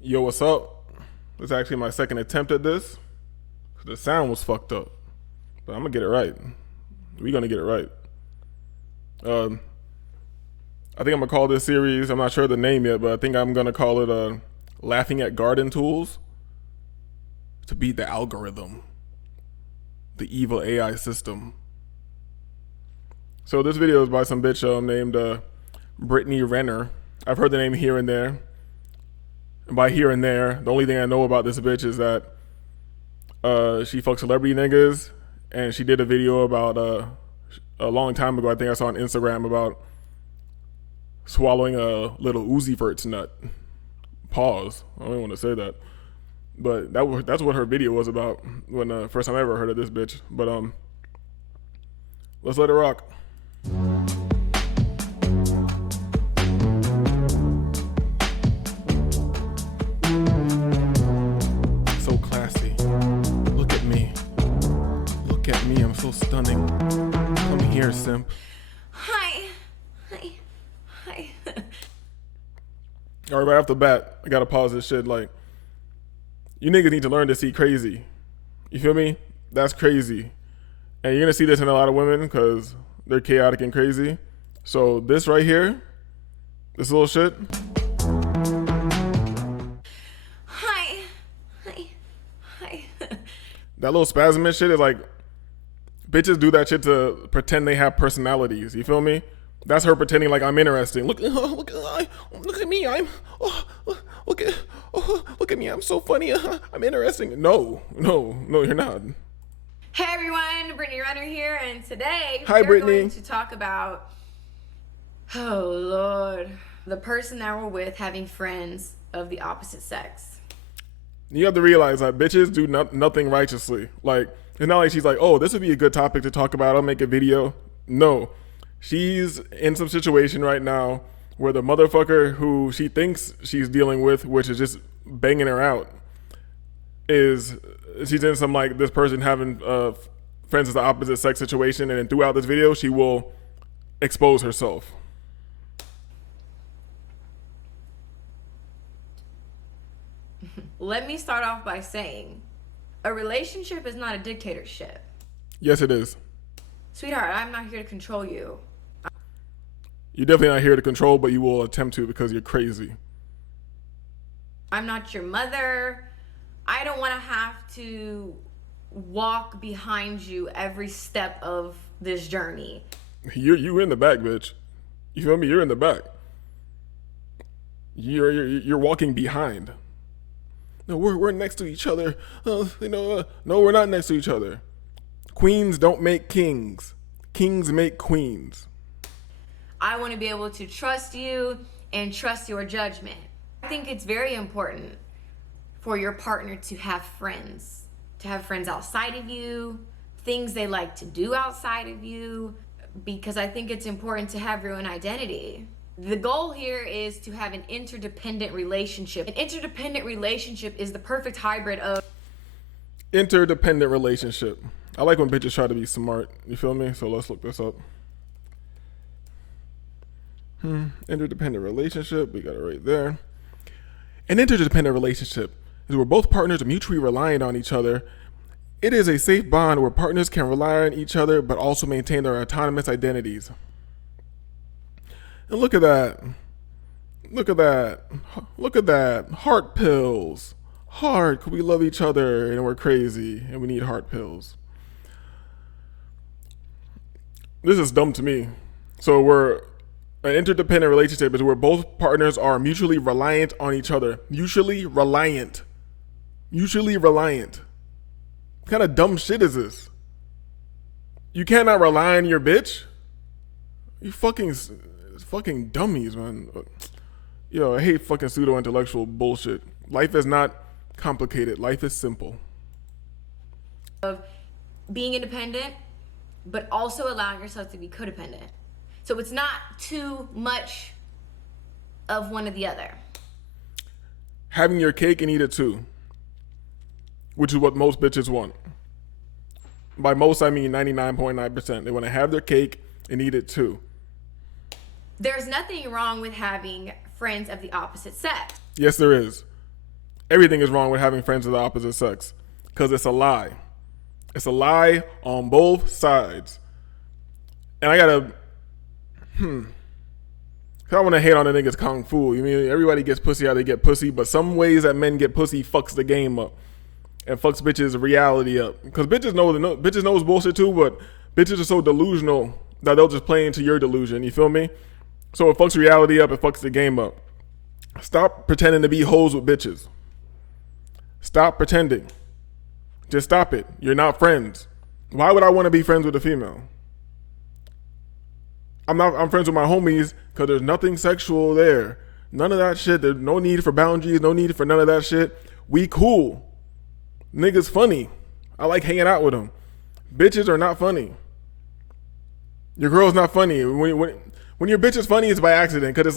Yo, what's up? This is actually my second attempt at this. The sound was fucked up, but I'm gonna get it right. We gonna get it right. Um, I think I'm gonna call this series. I'm not sure the name yet, but I think I'm gonna call it "Laughing at Garden Tools to Beat the Algorithm, the Evil AI System." So this video is by some bitch named Brittany Renner. I've heard the name here and there. And by here and there, the only thing I know about this bitch is that she fucks celebrity niggas, and she did a video about a long time ago. I think I saw on Instagram about swallowing a little Uzi Vert's nut. Pause. I don't even want to say that, but that's what her video was about when first time I ever heard of this bitch. But let's let it rock. So classy. Look at me. Look at me. I'm so stunning. Come here, simp. Hi. All right, right off the bat, I gotta pause this shit. Like, you niggas need to learn to see crazy. You feel me? That's crazy. And you're gonna see this in a lot of women because they're chaotic and crazy. So this right here, this little shit. Hi. That little spasm and shit is like, bitches do that shit to pretend they have personalities. You feel me? That's her pretending like I'm interesting. Look at me. Look at me. I'm so funny. I'm interesting. No, you're not. Hey everyone, Brittany Renner here, and today Hi, we're Brittany. going to talk about, oh Lord, the person that we're with having friends of the opposite sex. You have to realize that bitches do nothing righteously. Like, it's not like she's like, oh, this would be a good topic to talk about. I'll make a video. No. She's in some situation right now where the motherfucker who she thinks she's dealing with, which is just banging her out, she's in some like this person having friends of the opposite sex situation, and then throughout this video she will expose herself. Let me start off by saying, a relationship is not a dictatorship. Yes, it is. Sweetheart, I'm not here to control you. You're definitely not here to control, but you will attempt to because you're crazy. I'm not your mother. I don't want to have to walk behind you every step of this journey. You in the back, bitch. You feel me? You're in the back. You're walking behind. No, we're next to each other. No, we're not next to each other. Queens don't make kings. Kings make queens. I want to be able to trust you and trust your judgment. I think it's very important for your partner to have friends outside of you, things they like to do outside of you, because I think it's important to have your own identity. The goal here is to have an interdependent relationship. An interdependent relationship is the perfect hybrid of... Interdependent relationship. I like when bitches try to be smart. You feel me? So let's look this up. Interdependent relationship. We got it right there. An interdependent relationship is where both partners are mutually reliant on each other. It is a safe bond where partners can rely on each other but also maintain their autonomous identities. And look at that. Look at that. Look at that. Heart pills. Heart, 'cause we love each other and we're crazy and we need heart pills. This is dumb to me. So an interdependent relationship is where both partners are mutually reliant on each other. Mutually reliant. What kind of dumb shit is this? You cannot rely on your bitch? You fucking dummies, man. Yo, I hate fucking pseudo-intellectual bullshit. Life is not complicated. Life is simple. Of being independent, but also allowing yourself to be codependent. So it's not too much of one or the other. Having your cake and eat it too, which is what most bitches want. By most, I mean 99.9%. They want to have their cake and eat it too. There's nothing wrong with having friends of the opposite sex. Yes, there is. Everything is wrong with having friends of the opposite sex because it's a lie. It's a lie on both sides. And I gotta, I want to hate on the niggas kung fu. You mean everybody gets pussy how they get pussy, but some ways that men get pussy fucks the game up and fucks bitches' reality up. Because bitches knows bullshit too, but bitches are so delusional that they'll just play into your delusion. You feel me? So it fucks reality up. It fucks the game up. Stop pretending to be hoes with bitches. Stop pretending. Just stop it. You're not friends. Why would I want to be friends with a female? I'm friends with my homies because there's nothing sexual there. None of that shit. There's no need for boundaries. No need for none of that shit. We cool. Niggas funny. I like hanging out with them. Bitches are not funny. Your girl's not funny. When your bitch is funny, it's by accident. Because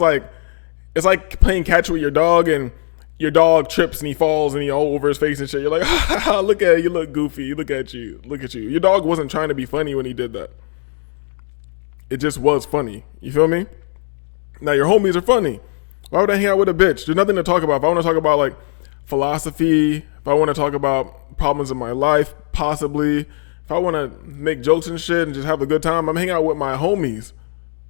it's like playing catch with your dog and your dog trips and he falls and he all over his face and shit. You're like, look at you, you look goofy. Look at you. Your dog wasn't trying to be funny when he did that. It just was funny. You feel me? Now your homies are funny. Why would I hang out with a bitch? There's nothing to talk about. If I want to talk about like philosophy, if I want to talk about problems in my life, possibly, if I want to make jokes and shit and just have a good time, I'm hanging out with my homies.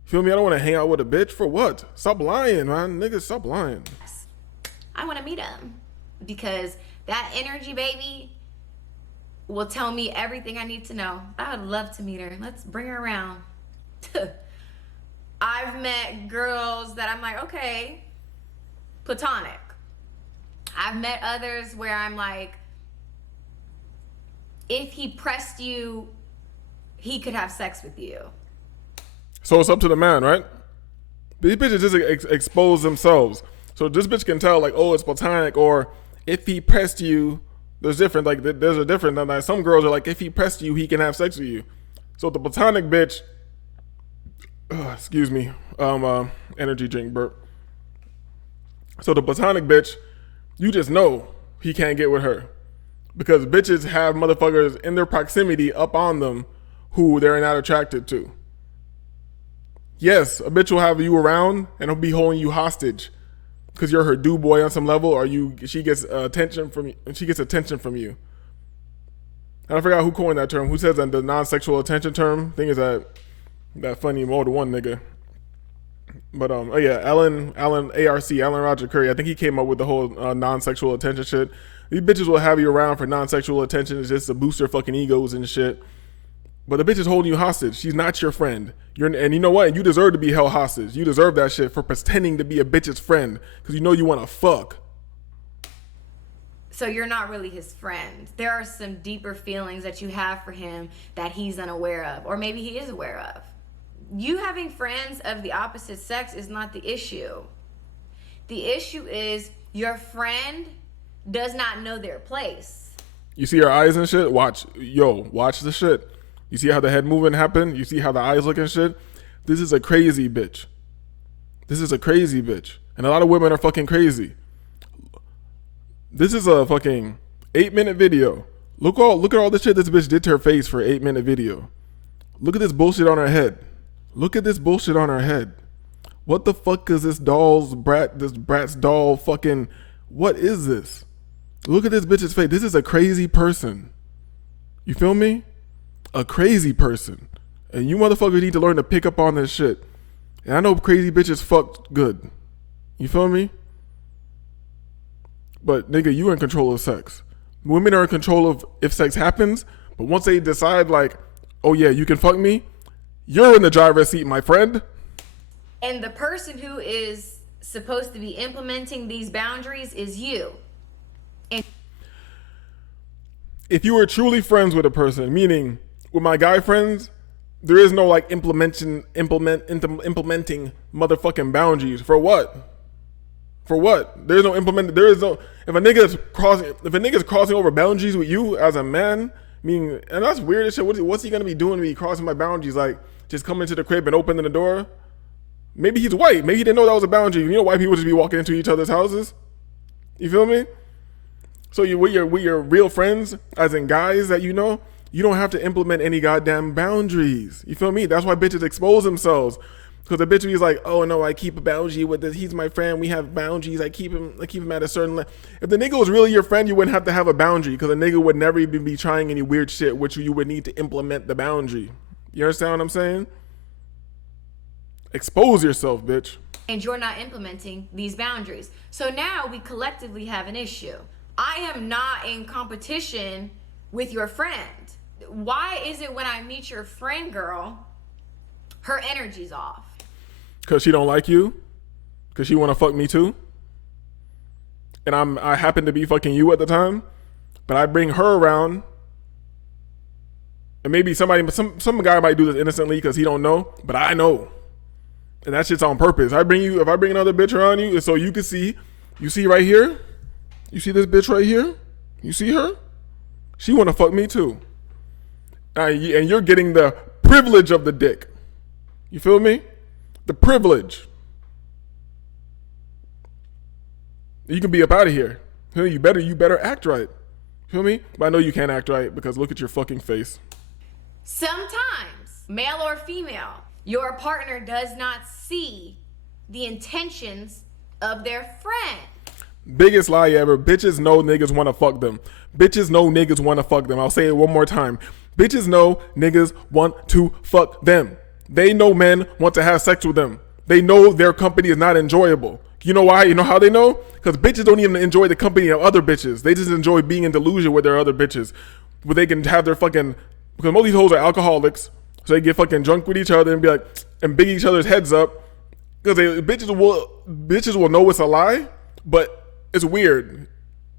Feel me? I don't want to hang out with a bitch for what? Stop lying, man. Niggas, stop lying. I want to meet him because that energy, baby, will tell me everything I need to know. I would love to meet her. Let's bring her around. I've met girls that I'm like, okay, platonic. I've met others where I'm like, if he pressed you, he could have sex with you. So it's up to the man, right? These bitches just expose themselves. So this bitch can tell like, oh, it's platonic, or if he pressed you, there's different. Like there's a difference. And like some girls are like, if he pressed you, he can have sex with you. So the platonic bitch, excuse me, energy drink burp. So the platonic bitch, you just know he can't get with her because bitches have motherfuckers in their proximity up on them who they're not attracted to. Yes, a bitch will have you around and will be holding you hostage because you're her do boy on some level, or she gets attention from you. She gets attention from you. And I forgot who coined that term. Who says that the non-sexual attention term? Thing is that funny more than one nigga. But oh yeah, Alan Roger Curry. I think he came up with the whole non-sexual attention shit. These bitches will have you around for non-sexual attention. It's just to boost their fucking egos and shit. But the bitch is holding you hostage. She's not your friend. And you know what? You deserve to be held hostage. You deserve that shit for pretending to be a bitch's friend because you know you want to fuck. So you're not really his friend. There are some deeper feelings that you have for him that he's unaware of, or maybe he is aware of. You having friends of the opposite sex is not the issue. The issue is your friend does not know their place. You see her eyes and shit? Watch the shit. You see how the head movement happened? You see how the eyes look and shit? This is a crazy bitch. And a lot of women are fucking crazy. This is a fucking 8-minute video. Look at all the shit this bitch did to her face for an 8-minute video. Look at this bullshit on her head. What the fuck is this brat's doll fucking, what is this? Look at this bitch's face. This is a crazy person. You feel me? A crazy person. And you motherfuckers need to learn to pick up on this shit. And I know crazy bitches fucked good. You feel me? But nigga, you in control of sex. Women are in control of if sex happens, but once they decide like, oh yeah, you can fuck me, you're in the driver's seat, my friend. And the person who is supposed to be implementing these boundaries is you. And if you were truly friends with a person, meaning with my guy friends, there is no like implementing motherfucking boundaries. For what? There's no if a nigga is crossing over boundaries with you as a man, meaning, and that's weird as shit. What's he gonna be doing when he crossing my boundaries? Like just coming to the crib and opening the door? Maybe he's white. Maybe he didn't know that was a boundary. You know, white people just be walking into each other's houses. You feel me? So with your real friends, as in guys that you know, you don't have to implement any goddamn boundaries. You feel me? That's why bitches expose themselves. Because the bitch is like, oh no, I keep a boundary with this. He's my friend. We have boundaries. I keep him at a certain level. If the nigga was really your friend, you wouldn't have to have a boundary, because a nigga would never even be trying any weird shit, which you would need to implement the boundary. You understand what I'm saying? Expose yourself, bitch. And you're not implementing these boundaries. So now we collectively have an issue. I am not in competition with your friend. Why is it when I meet your friend girl, her energy's off? Because she don't like you? Because she want to fuck me too? And I happen to be fucking you at the time, but I bring her around, and maybe some guy might do this innocently because he don't know, but I know. And that shit's on purpose. If I bring another bitch around you, so you can see, you see right here, you see this bitch right here, you see her? She want to fuck me too. And you're getting the privilege of the dick. You feel me? The privilege. You can be up out of here. You better act right. Feel me? But I know you can't act right, because look at your fucking face. Sometimes, male or female, your partner does not see the intentions of their friend. Biggest lie ever. Bitches know niggas want to fuck them. Bitches know niggas want to fuck them. I'll say it one more time. Bitches know niggas want to fuck them. They know men want to have sex with them. They know their company is not enjoyable. You know why? You know how they know? Because bitches don't even enjoy the company of other bitches. They just enjoy being in delusion with their other bitches, where they can have their fucking, because most of these hoes are alcoholics, so they get fucking drunk with each other and be like, and big each other's heads up, because bitches will know it's a lie, but it's weird.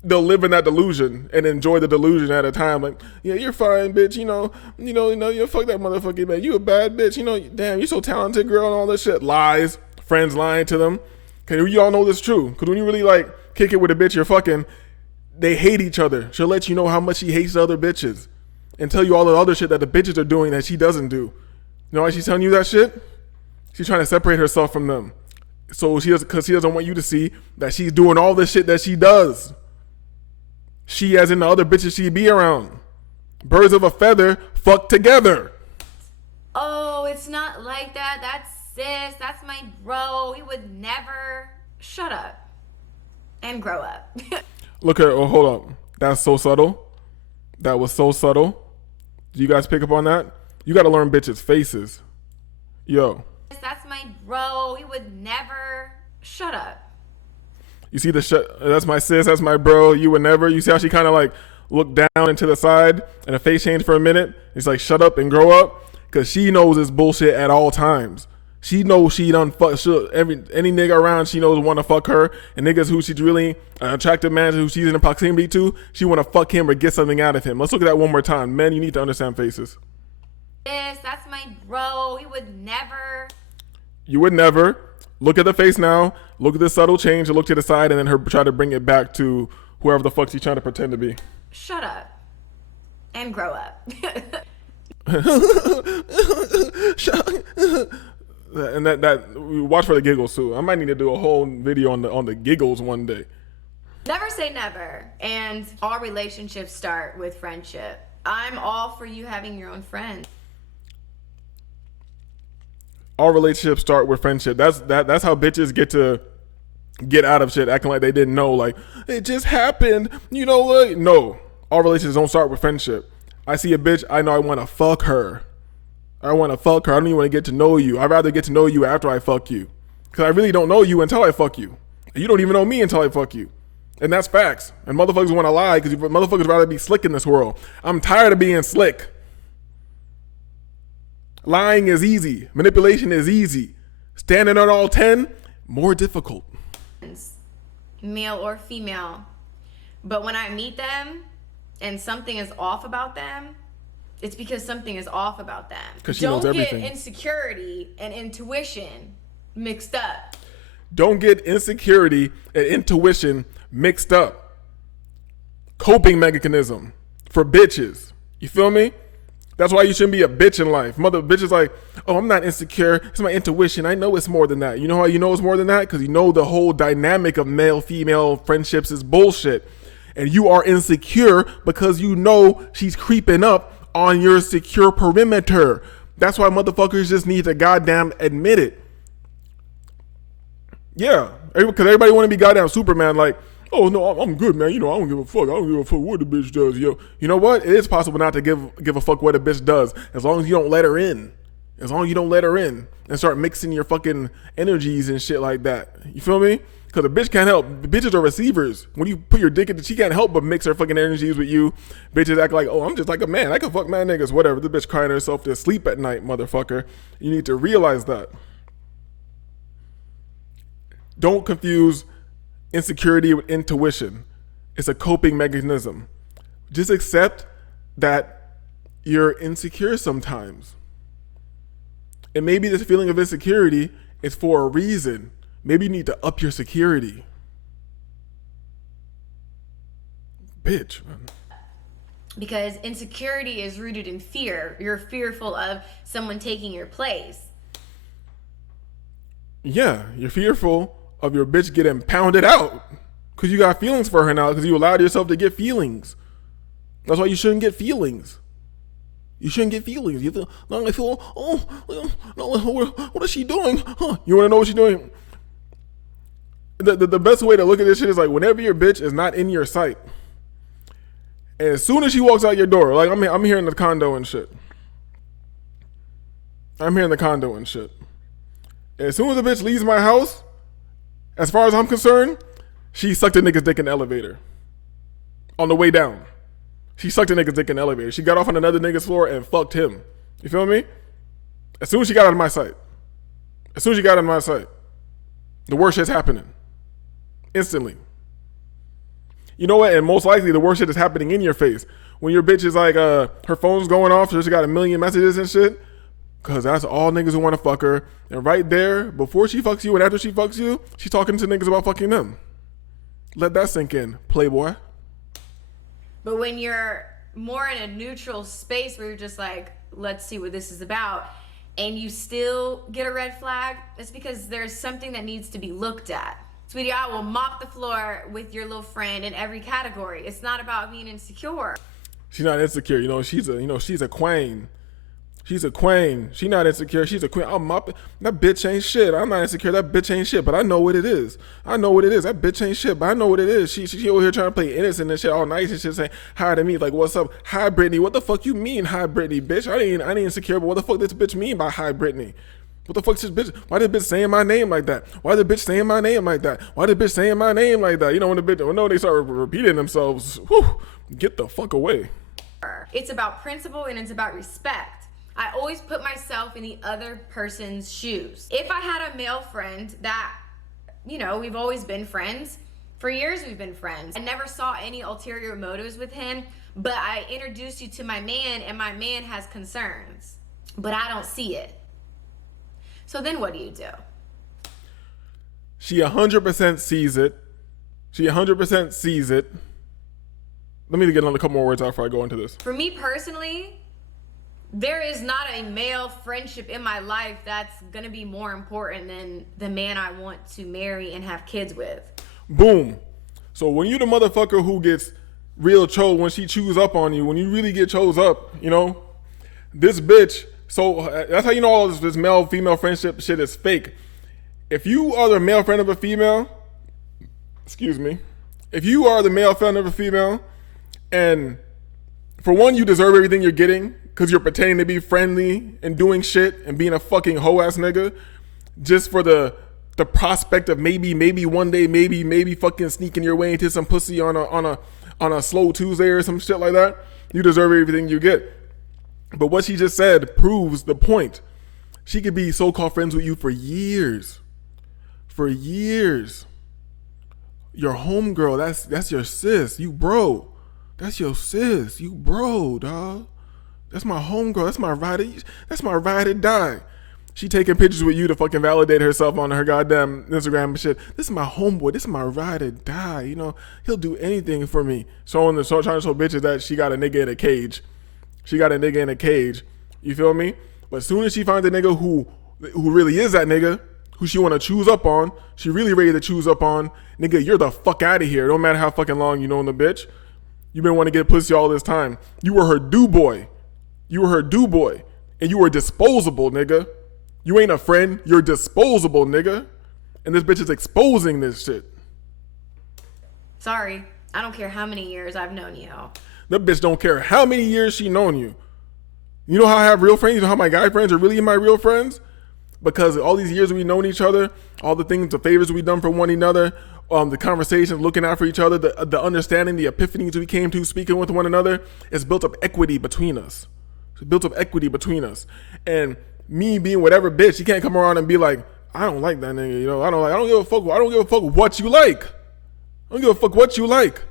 They'll live in that delusion and enjoy the delusion at a time. Like, yeah, you're fine, bitch. You fuck that motherfucker, man. You a bad bitch. Damn, you're so talented, girl, and all this shit. Lies, friends lying to them. Cause you all know this true. Because when you really like kick it with a bitch you're fucking, they hate each other. She'll let you know how much she hates the other bitches, and tell you all the other shit that the bitches are doing that she doesn't do. You know why she's telling you that shit? She's trying to separate herself from them. So because she doesn't want you to see that she's doing all this shit that she does. She, as in the other bitches she be around. Birds of a feather fuck together. Oh, it's not like that. That's sis. That's my bro. He would never. Shut up and grow up. Look at her. Oh, hold up. That's so subtle. That was so subtle. Do you guys pick up on that? You got to learn bitches' faces. Yo. That's my bro. He would never. Shut up. You see that's my sis, that's my bro, you would never. You see how she kind of like looked down and to the side and her face changed for a minute? It's like, shut up and grow up. Because she knows it's bullshit at all times. She knows she done fuck any nigga around she knows want to fuck her. And niggas who she's really an attractive man who she's in proximity to, she want to fuck him or get something out of him. Let's look at that one more time. Men, you need to understand faces. Yes, that's my bro. He would never. You would never. Look at the face now. Look at the subtle change. And look to the side, and then her try to bring it back to whoever the fuck she's trying to pretend to be. Shut up and grow up. And that watch for the giggles too. I might need to do a whole video on the giggles one day. Never say never. And all relationships start with friendship. I'm all for you having your own friends. All relationships start with friendship. That's how bitches get out of shit, acting like they didn't know. Like, it just happened. You know what? No. All relationships don't start with friendship. I see a bitch, I know I want to fuck her. I don't even want to get to know you. I'd rather get to know you after I fuck you. Because I really don't know you until I fuck you. And you don't even know me until I fuck you. And that's facts. And motherfuckers want to lie because motherfuckers rather be slick in this world. I'm tired of being slick. Lying is easy. Manipulation is easy. Standing on all 10, more difficult. Male or female. But when I meet them and something is off about them, it's because something is off about them. Because she knows everything. Don't get insecurity and intuition mixed up. Don't get insecurity and intuition mixed up. Coping mechanism for bitches. You feel me? That's why you shouldn't be a bitch in life. Mother bitch is like, oh, I'm not insecure. It's my intuition. I know it's more than that. You know how you know it's more than that? Because you know the whole dynamic of male-female friendships is bullshit. And you are insecure because you know she's creeping up on your secure perimeter. That's why motherfuckers just need to goddamn admit it. Yeah, because everybody want to be goddamn Superman. Like, oh no, I'm good, man. You know, I don't give a fuck. I don't give a fuck what the bitch does. Yo, you know what? It is possible not to give a fuck what a bitch does, as long as you don't let her in. As long as you don't let her in and start mixing your fucking energies and shit like that. You feel me? Because a bitch can't help. Bitches are receivers. When you put your dick in, she can't help but mix her fucking energies with you. Bitches act like, oh, I'm just like a man. I can fuck mad niggas, whatever. The bitch crying herself to sleep at night, motherfucker. You need to realize that. Don't confuse insecurity with intuition. It's a coping mechanism. Just accept that you're insecure sometimes. And maybe this feeling of insecurity is for a reason. Maybe you need to up your security. Bitch, man. Because insecurity is rooted in fear. You're fearful of someone taking your place. Yeah, you're fearful of your bitch getting pounded out because you got feelings for her now because you allowed yourself to get feelings. That's why you shouldn't get feelings. You shouldn't get feelings. You feel, no, I feel, oh, no, what is she doing? Huh? You want to know what she's doing? The best way to look at this shit is like whenever your bitch is not in your sight, and as soon as she walks out your door, like I'm here in the condo and shit. I'm here in the condo and shit. And as soon as the bitch leaves my house, as far as I'm concerned, she sucked a nigga's dick in the elevator. On the way down. She sucked a nigga's dick in the elevator. She got off on another nigga's floor and fucked him. You feel me? As soon as she got out of my sight. As soon as she got out of my sight. The worst shit's happening. Instantly. You know what? And most likely the worst shit is happening in your face. When your bitch is like, her phone's going off, so she got a million messages and shit. Because that's all niggas who want to fuck her. And right there, before she fucks you and after she fucks you, she's talking to niggas about fucking them. Let that sink in, playboy. But when you're more in a neutral space where you're just like, let's see what this is about, and you still get a red flag, it's because there's something that needs to be looked at. Sweetie, I will mop the floor with your little friend in every category. It's not about being insecure. She's not insecure. She's a queen. She's a queen. She not insecure. She's a queen. I'm mopping. That bitch ain't shit. I'm not insecure. That bitch ain't shit, but I know what it is. I know what it is. That bitch ain't shit, but I know what it is. She over here trying to play innocent and shit, all nice and shit, saying hi to me. Like, what's up? Hi, Brittany. What the fuck you mean, hi, Brittany, bitch? I ain't insecure, but what the fuck this bitch mean by hi, Brittany? What the fuck's this bitch? Why this bitch saying my name like that? Why the bitch saying my name like that? Why the bitch saying my name like that? When they start repeating themselves, whew, get the fuck away. It's about principle and it's about respect. I always put myself in the other person's shoes. If I had a male friend that, we've always been friends. For years we've been friends. I never saw any ulterior motives with him, but I introduced you to my man and my man has concerns, but I don't see it. So then what do you do? She 100% sees it. She 100% sees it. Let me get another couple more words out before I go into this. For me personally, there is not a male friendship in my life that's gonna be more important than the man I want to marry and have kids with. Boom. So when you the motherfucker who gets real chose when she chews up on you, when you really get chose up, this bitch, so that's how you know all this male-female friendship shit is fake. If you are the male friend of a female, if you are the male friend of a female, and for one, you deserve everything you're getting, because you're pretending to be friendly and doing shit and being a fucking hoe-ass nigga just for the prospect of maybe one day, maybe fucking sneaking your way into some pussy on a slow Tuesday or some shit like that. You deserve everything you get. But what she just said proves the point. She could be so-called friends with you for years. For years. Your homegirl, that's your sis. You bro. That's your sis. You bro, dog. That's my homegirl. That's my ride or die. She taking pictures with you to fucking validate herself on her goddamn Instagram and shit. This is my homeboy. This is my ride or die. He'll do anything for me. Trying to show bitches that she got a nigga in a cage. She got a nigga in a cage. You feel me? But as soon as she finds a nigga who really is that nigga, who she want to choose up on, she really ready to choose up on, nigga, you're the fuck out of here. Don't matter how fucking long you known the bitch. You been wanting to get pussy all this time. You were her do boy. And you were disposable, nigga. You ain't a friend. You're disposable, nigga. And this bitch is exposing this shit. Sorry, I don't care how many years I've known you. That bitch don't care how many years she known you. You know how I have real friends? You know how my guy friends are really my real friends? Because all these years we've known each other, all the things, the favors we've done for one another, the conversations, looking out for each other, the understanding, the epiphanies we came to speaking with one another, it's built up equity between us. It's built up equity between us. And me being whatever bitch, you can't come around and be like, I don't like that nigga, you know, I don't give a fuck what you like. I don't give a fuck what you like.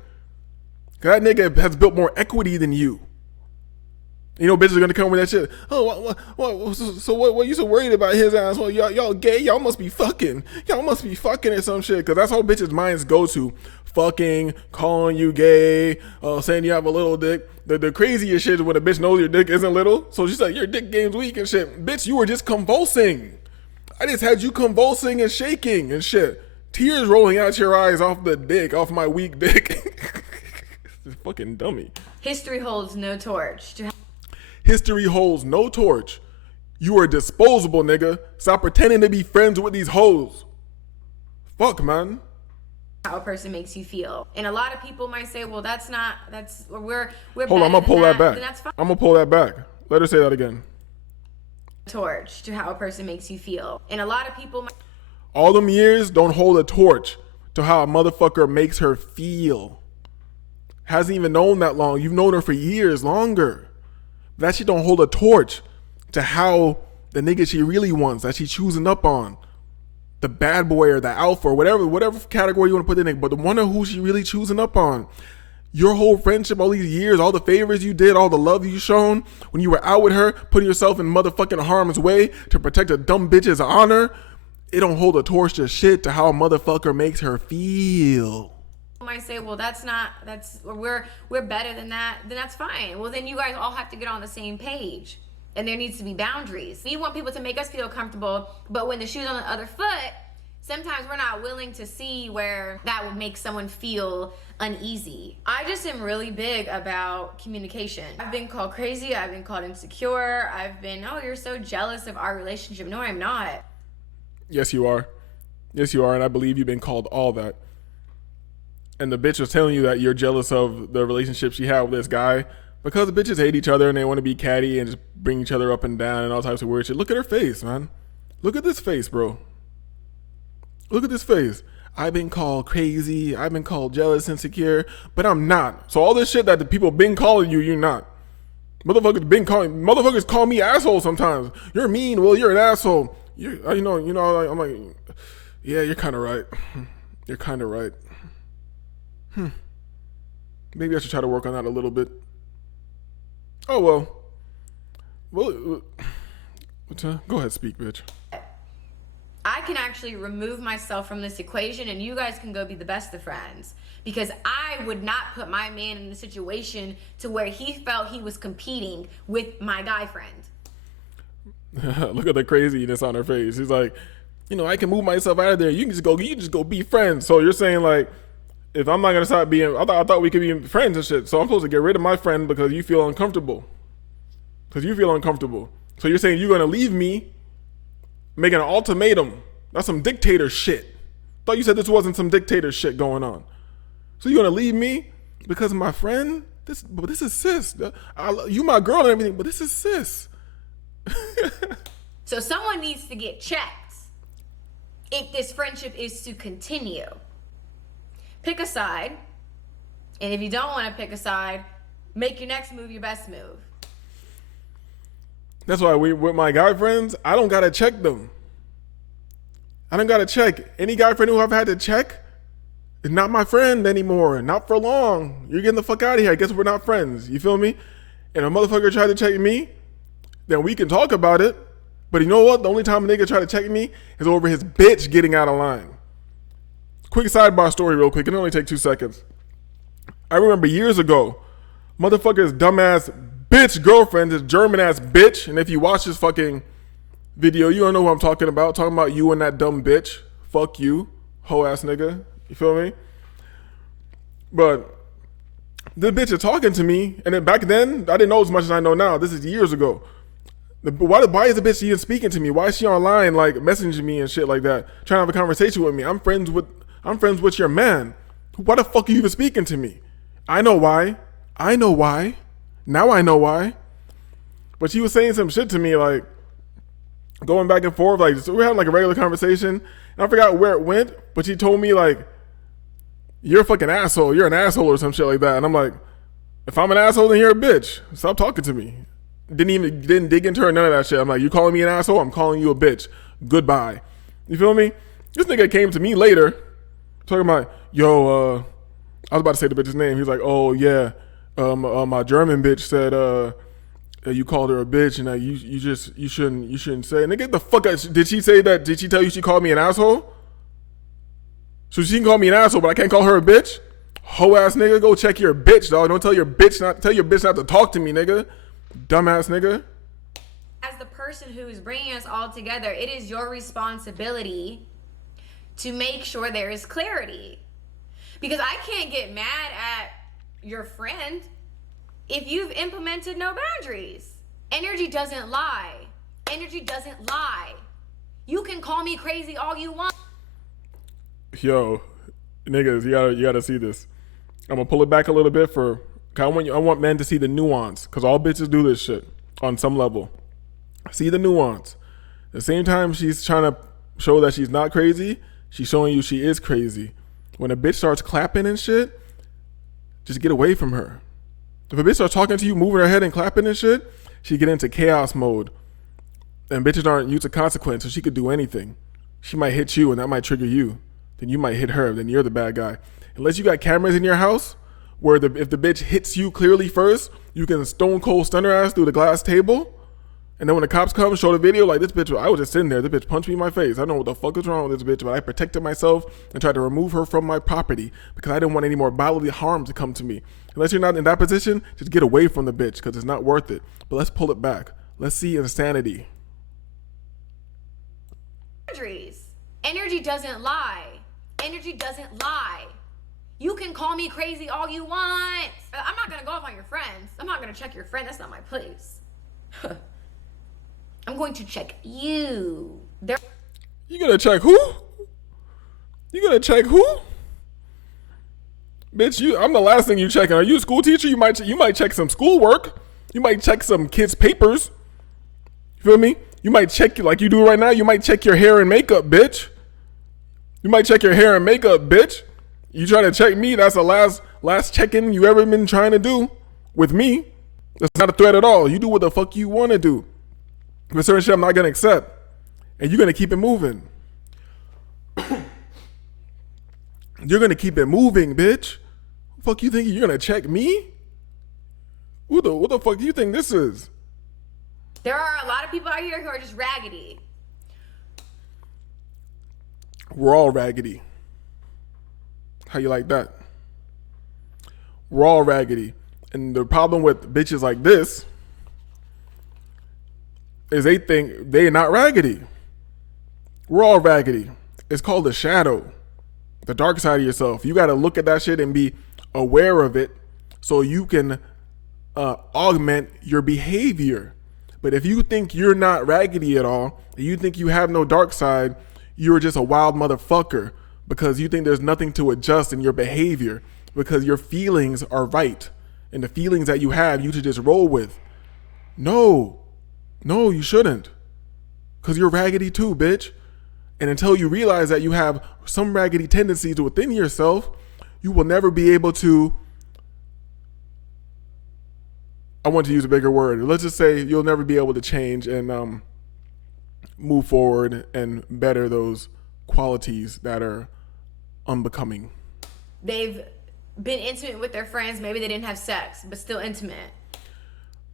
Cause that nigga has built more equity than you. You know, bitches are gonna come with that shit. Oh, what you so worried about his ass? Well, y'all gay? Y'all must be fucking. Y'all must be fucking or some shit. Cause that's all bitches' minds go to. Fucking, calling you gay, saying you have a little dick. The craziest shit is when a bitch knows your dick isn't little. So she's like, your dick game's weak and shit. Bitch, you were just convulsing. I just had you convulsing and shaking and shit. Tears rolling out your eyes off the dick, off my weak dick. This fucking dummy. History holds no torch. History holds no torch. You are disposable, nigga. Stop pretending to be friends with these hoes. Fuck, man. How a person makes you feel. And a lot of people might say, well, we're Hold on, I'm gonna pull that back. I'm gonna pull that back. Let her say that again. Torch to how a person makes you feel. And a lot of people might... All them years don't hold a torch to how a motherfucker makes her feel. Hasn't even known that long. You've known her for years longer. That shit don't hold a torch to how the nigga she really wants, that she choosing up on. The bad boy or the alpha or whatever category you want to put in it, but the one who she really choosing up on. Your whole friendship, all these years, all the favors you did, all the love you shown, when you were out with her, putting yourself in motherfucking harm's way to protect a dumb bitch's honor, it don't hold a torch to shit to how a motherfucker makes her feel. Might say, well, we're better than that, then that's fine. Well, then you guys all have to get on the same page, and there needs to be boundaries. We want people to make us feel comfortable, but when the shoe's on the other foot, sometimes we're not willing to see where that would make someone feel uneasy. I just am really big about communication. I've been called crazy, I've been called insecure, I've been, oh, you're so jealous of our relationship. No, I'm not. Yes, you are. Yes, you are, and I believe you've been called all that. And the bitch was telling you that you're jealous of the relationship she had with this guy because the bitches hate each other and they want to be catty and just bring each other up and down and all types of weird shit. Look at her face, man. Look at this face, bro. Look at this face. I've been called crazy. I've been called jealous, insecure, but I'm not. So all this shit that the people been calling you, you're not. Motherfuckers call me asshole sometimes. You're mean. Well, you're an asshole. I'm like, yeah, you're kind of right. You're kind of right. Maybe I should try to work on that a little bit. Oh, well, go ahead, speak, bitch. I can actually remove myself from this equation and you guys can go be the best of friends. Because I would not put my man in a situation to where he felt he was competing with my guy friend. Look at the craziness on her face. He's like, I can move myself out of there. You can just go be friends. So you're saying like, if I'm not gonna stop being, I thought we could be friends and shit. So I'm supposed to get rid of my friend because you feel uncomfortable. So you're saying you're gonna leave me, making an ultimatum. That's some dictator shit. Thought you said this wasn't some dictator shit going on. So you're gonna leave me because of my friend? This is sis. You my girl and everything, but this is sis. So someone needs to get checked if this friendship is to continue. Pick a side, and if you don't want to pick a side, make your next move your best move. That's why with my guy friends, I don't gotta check them. I don't gotta check. Any guy friend who I've had to check is not my friend anymore. Not for long. You're getting the fuck out of here. I guess we're not friends. You feel me? And a motherfucker tried to check me, then we can talk about it. But you know what? The only time a nigga try to check me is over his bitch getting out of line. Quick sidebar story real quick. It'll only take 2 seconds. I remember years ago, motherfucker's dumbass bitch girlfriend, this German ass bitch. And if you watch this fucking video, you don't know who I'm talking about. Talking about you and that dumb bitch. Fuck you, hoe ass nigga. You feel me? But the bitch is talking to me. And then back then, I didn't know as much as I know now. This is years ago. Why is the bitch even speaking to me? Why is she online like messaging me and shit like that, trying to have a conversation with me? I'm friends with your man. Why the fuck are you even speaking to me? I know why. Now I know why. But she was saying some shit to me, like going back and forth, like so we're having like a regular conversation, and I forgot where it went, but she told me like, "You're a fucking asshole. You're an asshole," or some shit like that. And I'm like, if I'm an asshole, then you're a bitch. Stop talking to me. Didn't dig into her, none of that shit. I'm like, you calling me an asshole? I'm calling you a bitch. Goodbye. You feel me? This nigga came to me later, talking about, yo, I was about to say the bitch's name. He's like, oh yeah, my German bitch said, you called her a bitch, and you shouldn't say. Nigga, get the fuck out. Did she say that? Did she tell you she called me an asshole? So she can call me an asshole, but I can't call her a bitch? Hoe ass nigga, go check your bitch, dog. Don't tell your bitch not to talk to me, nigga. Dumbass nigga. As the person who is bringing us all together, it is your responsibility to make sure there is clarity. Because I can't get mad at your friend if you've implemented no boundaries. Energy doesn't lie. Energy doesn't lie. You can call me crazy all you want. Yo, niggas, you gotta see this. I'm gonna pull it back a little bit I want men to see the nuance, because all bitches do this shit on some level. See the nuance. At the same time she's trying to show that she's not crazy, she's showing you she is crazy. When a bitch starts clapping and shit, just get away from her. If a bitch starts talking to you, moving her head and clapping and shit, she get into chaos mode. And bitches aren't used to consequence, so she could do anything. She might hit you and that might trigger you. Then you might hit her, then you're the bad guy. Unless you got cameras in your house, where if the bitch hits you clearly first, you can stone cold stun her ass through the glass table. And then when the cops come, show the video, like, this bitch, I was just sitting there, this bitch punched me in my face. I don't know what the fuck is wrong with this bitch, but I protected myself and tried to remove her from my property because I didn't want any more bodily harm to come to me. Unless you're not in that position, just get away from the bitch because it's not worth it. But let's pull it back. Let's see insanity. Boundaries. Energy doesn't lie. Energy doesn't lie. You can call me crazy all you want. I'm not gonna go off on your friends. I'm not gonna check your friend. That's not my place. I'm going to check you. You gonna check who? You gonna check who? Bitch, I'm the last thing you checking. Are you a school teacher? You might check some schoolwork. You might check some kids' papers. You feel me? You might check, like you do right now, you might check your hair and makeup, bitch. You might check your hair and makeup, bitch. You trying to check me? That's the last check-in you ever been trying to do with me. That's not a threat at all. You do what the fuck you want to do. But certain shit I'm not going to accept. And you're going to keep it moving. You're going to keep it moving, bitch. Fuck you think you're going to check me? What the fuck do you think this is? There are a lot of people out here who are just raggedy. We're all raggedy. How you like that? We're all raggedy. And the problem with bitches like this is they think they're not raggedy. We're all raggedy. It's called the shadow, the dark side of yourself. You got to look at that shit and be aware of it so you can augment your behavior. But if you think you're not raggedy at all, and you think you have no dark side, you're just a wild motherfucker because you think there's nothing to adjust in your behavior because your feelings are right. And the feelings that you have, you should just roll with. No, you shouldn't. Because you're raggedy too, bitch. And until you realize that you have some raggedy tendencies within yourself, you will never be able to, I want to use a bigger word. Let's just say you'll never be able to change and move forward and better those qualities that are unbecoming. They've been intimate with their friends. Maybe they didn't have sex, but still intimate.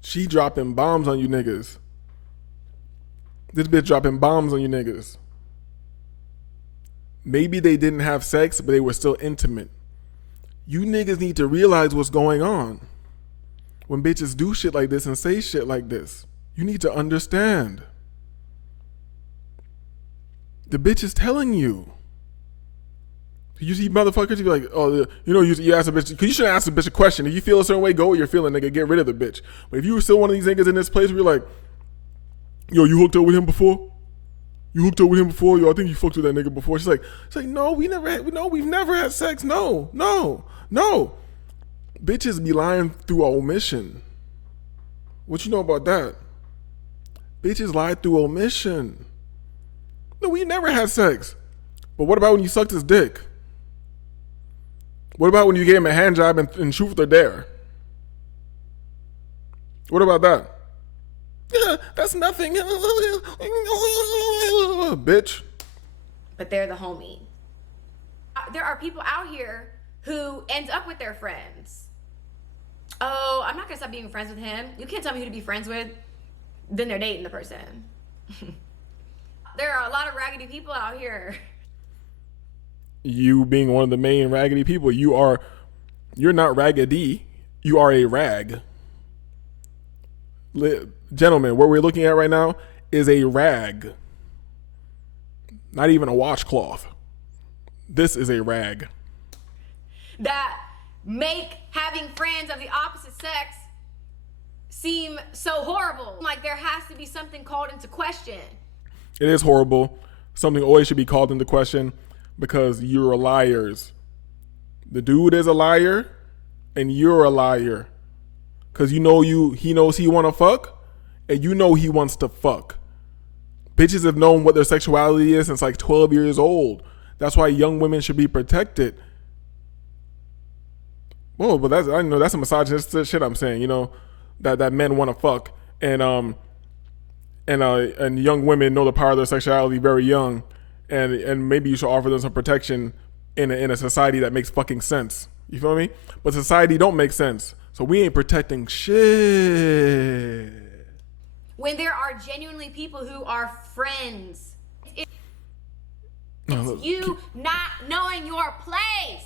She dropping bombs on you niggas. This bitch dropping bombs on you niggas. Maybe they didn't have sex, but they were still intimate. You niggas need to realize what's going on. When bitches do shit like this and say shit like this, you need to understand. The bitch is telling you. You see motherfuckers, you be like, oh, you ask a bitch, because you shouldn't ask a bitch a question. If you feel a certain way, go with your feeling, nigga, get rid of the bitch. But if you were still one of these niggas in this place where you're like, yo, you hooked up with him before? You hooked up with him before? Yo, I think you fucked with that nigga before. She's like, no, we've never had sex. No. Bitches be lying through omission. What you know about that? Bitches lie through omission. No, we never had sex. But what about when you sucked his dick? What about when you gave him a hand job and truth or dare? What about that? Yeah, that's nothing. Bitch. But they're the homie. There are people out here who end up with their friends. Oh, I'm not gonna stop being friends with him. You can't tell me who to be friends with. Then they're dating the person. There are a lot of raggedy people out here. You being one of the main raggedy people, you're not raggedy. You are a rag. Gentlemen, what we're looking at right now is a rag. Not even a washcloth. This is a rag. That make having friends of the opposite sex seem so horrible. Like there has to be something called into question. It is horrible. Something always should be called into question because you're liars. The dude is a liar and you're a liar. Cause he knows he wanna fuck and you know he wants to fuck. Bitches have known what their sexuality is since like 12 years old. That's why young women should be protected. Well, but I know that's a misogynistic shit I'm saying, that men want to fuck and young women know the power of their sexuality very young, and maybe you should offer them some protection in a society that makes fucking sense. You feel me? But society don't make sense, so we ain't protecting shit. When there are genuinely people who are friends, it's you not knowing your place.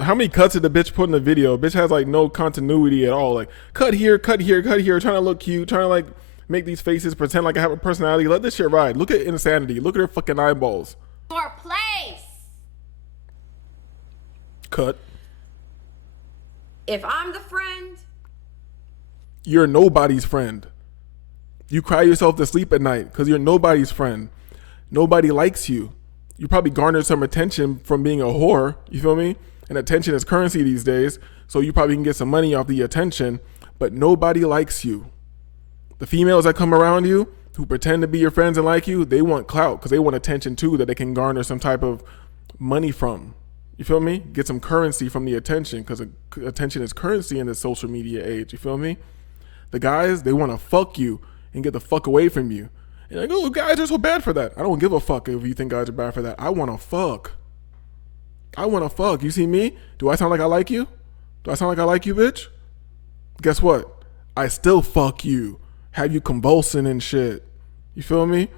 How many cuts did the bitch put in the video? Bitch has like no continuity at all. Like cut here, cut here, cut here, trying to look cute, trying to like make these faces pretend like I have a personality. Let this shit ride. Look at insanity. Look at her fucking eyeballs. Your place. Cut. If I'm the friend, you're nobody's friend. You cry yourself to sleep at night because you're nobody's friend. Nobody likes you. You probably garnered some attention from being a whore. You feel me? And attention is currency these days, so you probably can get some money off the attention, but nobody likes you. The females that come around you who pretend to be your friends and like you, they want clout because they want attention too that they can garner some type of money from. You feel me? Get some currency from the attention because attention is currency in this social media age. You feel me? The guys, they want to fuck you and get the fuck away from you. And like, oh, guys are so bad for that. I don't give a fuck if you think guys are bad for that. I want to fuck. I want to fuck. You see me? Do I sound like I like you? Do I sound like I like you, bitch? Guess what? I still fuck you. Have you convulsing and shit. You feel me?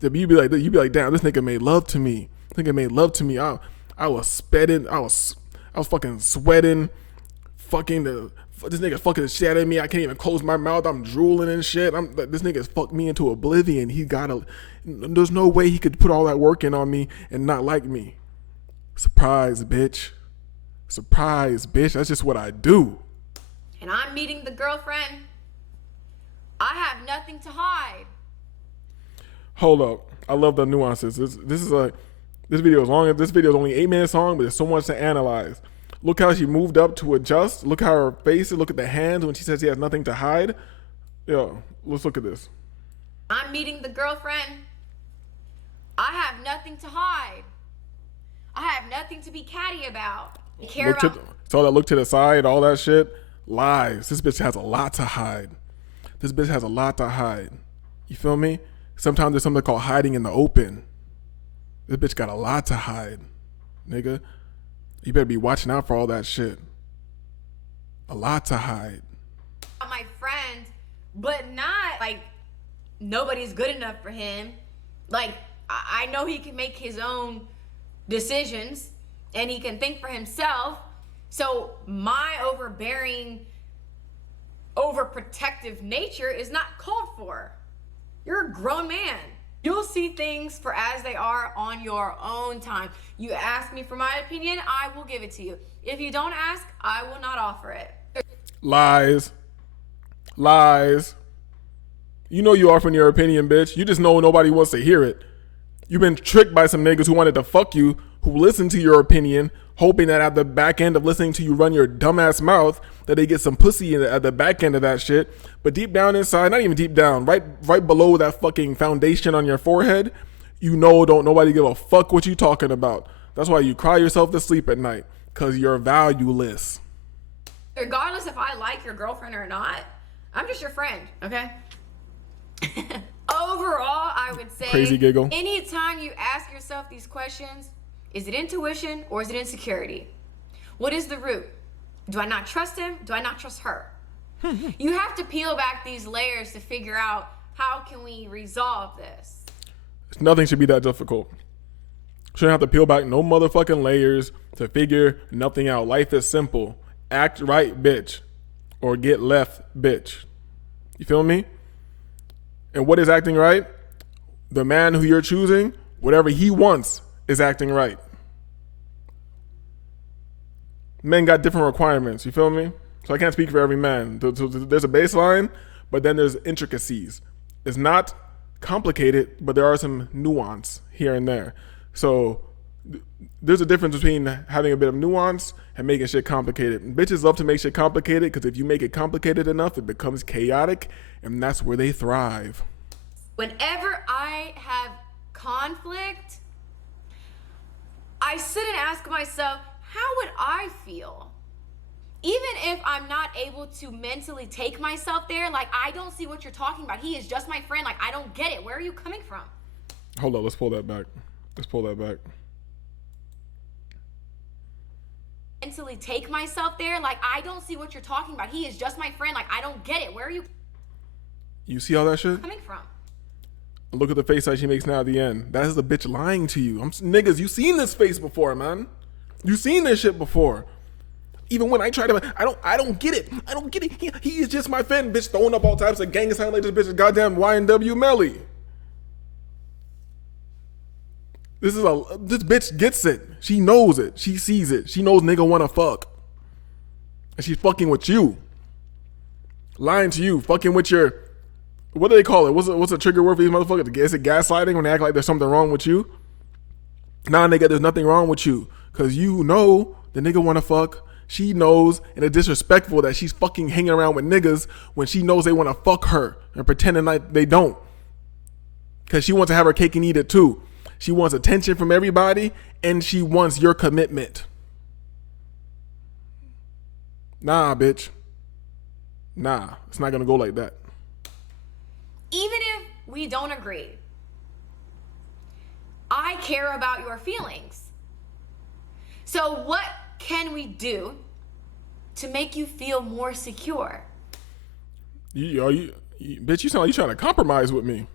You'd be like, damn, this nigga made love to me. This nigga made love to me. I was spitting. I was fucking sweating. This nigga fucking shit out of me. I can't even close my mouth. I'm drooling and shit. This nigga's fucked me into oblivion. There's no way he could put all that work in on me and not like me. Surprise, bitch. Surprise, bitch. That's just what I do. And I'm meeting the girlfriend. I have nothing to hide. Hold up. I love the nuances. This video is long. This video is only 8 minutes long, but there's so much to analyze. Look how she moved up to adjust. Look how her face is. Look at the hands when she says she has nothing to hide. Yo, let's look at this. I'm meeting the girlfriend. I have nothing to hide. I have nothing to be catty about. So that look to the side, all that shit. Lies. This bitch has a lot to hide. This bitch has a lot to hide. You feel me? Sometimes there's something called hiding in the open. This bitch got a lot to hide, nigga. You better be watching out for all that shit. A lot to hide. My friend, but not like nobody's good enough for him. Like I know he can make his own decisions and he can think for himself. So my overbearing, overprotective nature is not called for. You're a grown man. You'll see things for as they are on your own time. You ask me for my opinion, I will give it to you. If you don't ask, I will not offer it. Lies. Lies. You know you offering your opinion, bitch. You just know nobody wants to hear it. You've been tricked by some niggas who wanted to fuck you, who listened to your opinion, hoping that at the back end of listening to you run your dumbass mouth, that they get some pussy at the back end of that shit. But deep down inside, not even deep down, right below that fucking foundation on your forehead, you know don't nobody give a fuck what you talking about. That's why you cry yourself to sleep at night, because you're valueless. Regardless if I like your girlfriend or not, I'm just your friend, okay? Overall, I would say, crazy giggle. Anytime you ask yourself these questions, is it intuition or is it insecurity? What is the root? Do I not trust him? Do I not trust her? You have to peel back these layers to figure out how can we resolve this. Nothing should be that difficult. Shouldn't have to peel back no motherfucking layers to figure nothing out. Life is simple. Act right, bitch. Or get left, bitch. You feel me? And what is acting right? The man who you're choosing, whatever he wants is acting right. Men got different requirements, you feel me? So I can't speak for every man. There's a baseline, but then there's intricacies. It's not complicated, but there are some nuance here and there. So there's a difference between having a bit of nuance and making shit complicated. Bitches love to make shit complicated because if you make it complicated enough, it becomes chaotic, and that's where they thrive. Whenever I have conflict, I sit and ask myself, how would I feel? Even if I'm not able to mentally take myself there, like, I don't see what you're talking about. He is just my friend. Like, I don't get it. Where are you coming from? Hold on, let's pull that back. Mentally take myself there, like, I don't see what you're talking about. He is just my friend. Like, I don't get it. Where are you see all that shit? coming from? Look at the face that she makes now at the end. That is a bitch lying to you. Niggas, you seen this face before, man. You seen this shit before. Even when I try to, I don't get it. I don't get it. He is just my friend, bitch, throwing up all types of gang signs like this bitch is goddamn YNW Melly. This bitch gets it. She knows it. She sees it. She knows nigga wanna fuck. And she's fucking with you. Lying to you. Fucking with your, what do they call it? What's a trigger word for these motherfuckers? Is it gaslighting when they act like there's something wrong with you? Nah, nigga, there's nothing wrong with you. Cause you know the nigga wanna fuck. She knows, and it's disrespectful that she's fucking hanging around with niggas when she knows they wanna fuck her and pretending like they don't. Cause she wants to have her cake and eat it too. She wants attention from everybody, and she wants your commitment. Nah, bitch. Nah, it's not gonna go like that. Even if we don't agree, I care about your feelings. So what can we do to make you feel more secure? Bitch, you sound like you trying to compromise with me.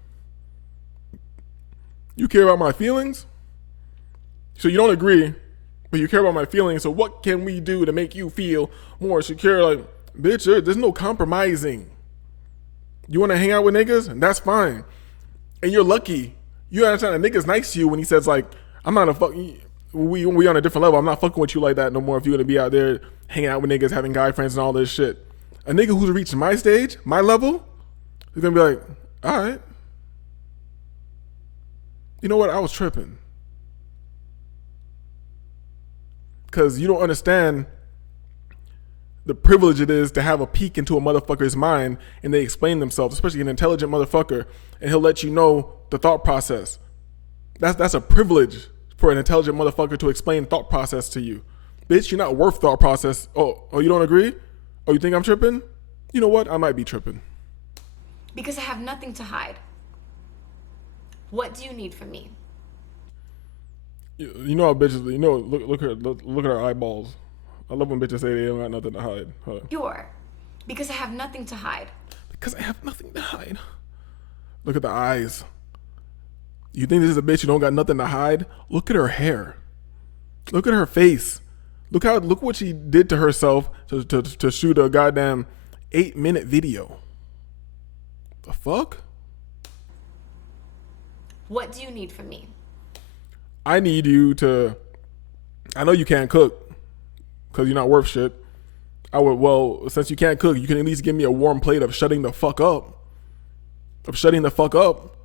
You care about my feelings? So you don't agree, but you care about my feelings. So what can we do to make you feel more secure? Like, bitch, there's no compromising. You want to hang out with niggas? And that's fine. And you're lucky. You understand a nigga's nice to you when he says, like, I'm not a fucking, we on a different level. I'm not fucking with you like that no more if you're going to be out there hanging out with niggas, having guy friends and all this shit. A nigga who's reached my stage, my level, is going to be like, all right. You know what? I was tripping. Because you don't understand the privilege it is to have a peek into a motherfucker's mind and they explain themselves, especially an intelligent motherfucker, and he'll let you know the thought process. That's a privilege for an intelligent motherfucker to explain thought process to you. Bitch, you're not worth thought process. Oh, you don't agree? Oh, you think I'm tripping? You know what? I might be tripping. Because I have nothing to hide. What do you need from me? You know how bitches, you know, look at her eyeballs. I love when bitches say they don't got nothing to hide. Huh. Sure. Because I have nothing to hide. Because I have nothing to hide. Look at the eyes. You think this is a bitch who don't got nothing to hide? Look at her hair. Look at her face. Look what she did to herself to shoot a goddamn 8-minute video. The fuck? What do you need from me? I need you to, I know you can't cook because you're not worth shit. Well, since you can't cook, you can at least give me a warm plate of shutting the fuck up. of shutting the fuck up,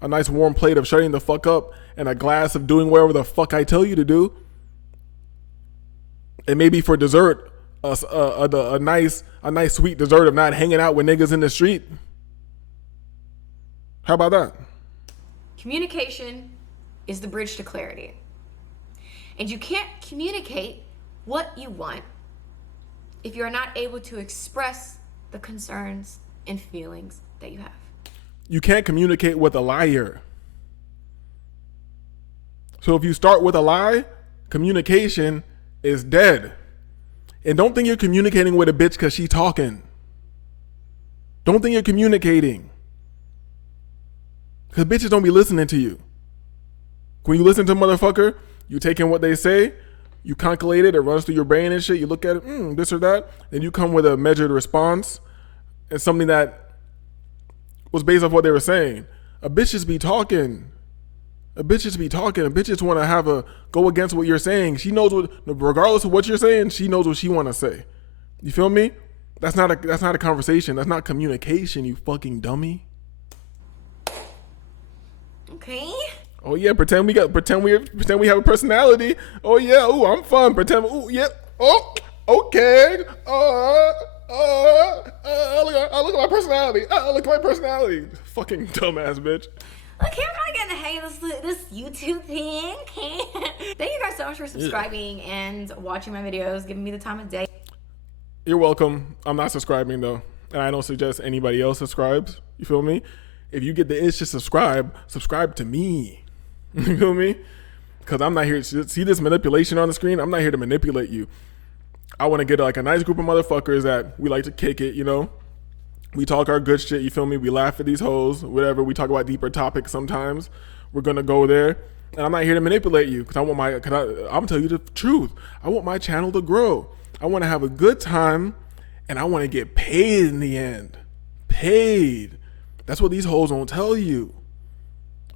a nice warm plate of shutting the fuck up, and a glass of doing whatever the fuck I tell you to do. And maybe for dessert, a nice sweet dessert of not hanging out with niggas in the street. How about that? Communication is the bridge to clarity. And you can't communicate what you want if you're not able to express the concerns and feelings that you have. You can't communicate with a liar. So if you start with a lie, communication is dead. And don't think you're communicating with a bitch because she's talking. Don't think you're communicating. Because bitches don't be listening to you. When you listen to a motherfucker, you take in what they say, you calculate it, it runs through your brain and shit, you look at it, this or that, and you come with a measured response and something that was based off what they were saying. A bitch just be talking. A bitch just be talking. A bitch just want to go against what you're saying. She knows what, regardless of what you're saying, she knows what she want to say. You feel me? That's not a conversation. That's not communication, you fucking dummy. Okay. Oh yeah, pretend we have a personality. Oh yeah, ooh, I'm fun. Pretend, ooh, yeah. Oh, okay. Look at my personality. Look at my personality. Fucking dumbass bitch. Okay, I'm trying to get in the hang of this YouTube thing. Thank you guys so much for subscribing and watching my videos, giving me the time of day. You're welcome. I'm not subscribing though, and I don't suggest anybody else subscribes. You feel me? If you get the itch to subscribe to me. You feel me? Because I'm not here to see this manipulation on the screen. I'm not here to manipulate you. I want to get like a nice group of motherfuckers that we like to kick it, you know? We talk our good shit, you feel me? We laugh at these hoes, whatever. We talk about deeper topics sometimes. We're going to go there. And I'm not here to manipulate you because I'm telling you the truth. I want my channel to grow. I want to have a good time and I want to get paid in the end. Paid. That's what these hoes won't tell you.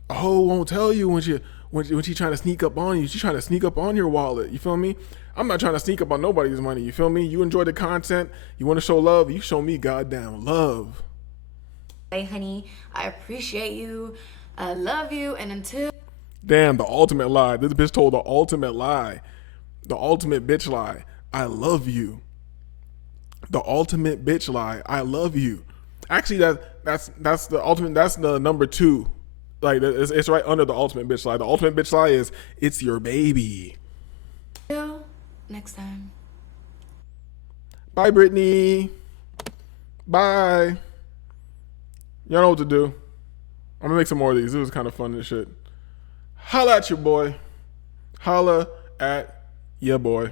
A hoe won't tell you when she trying to sneak up on you. She's trying to sneak up on your wallet. You feel me? I'm not trying to sneak up on nobody's money. You feel me? You enjoy the content. You want to show love. You show me goddamn love. Hey, honey, I appreciate you. I love you. And until... Damn, the ultimate lie. This bitch told the ultimate lie. The ultimate bitch lie. I love you. The ultimate bitch lie. I love you. Actually, that's the ultimate. That's the number 2. Like it's right under the ultimate bitch lie. The ultimate bitch lie is it's your baby. Till next time. Bye, Brittany. Bye. Y'all know what to do. I'm gonna make some more of these. It was kind of fun and shit. Holla at your boy. Holla at your boy.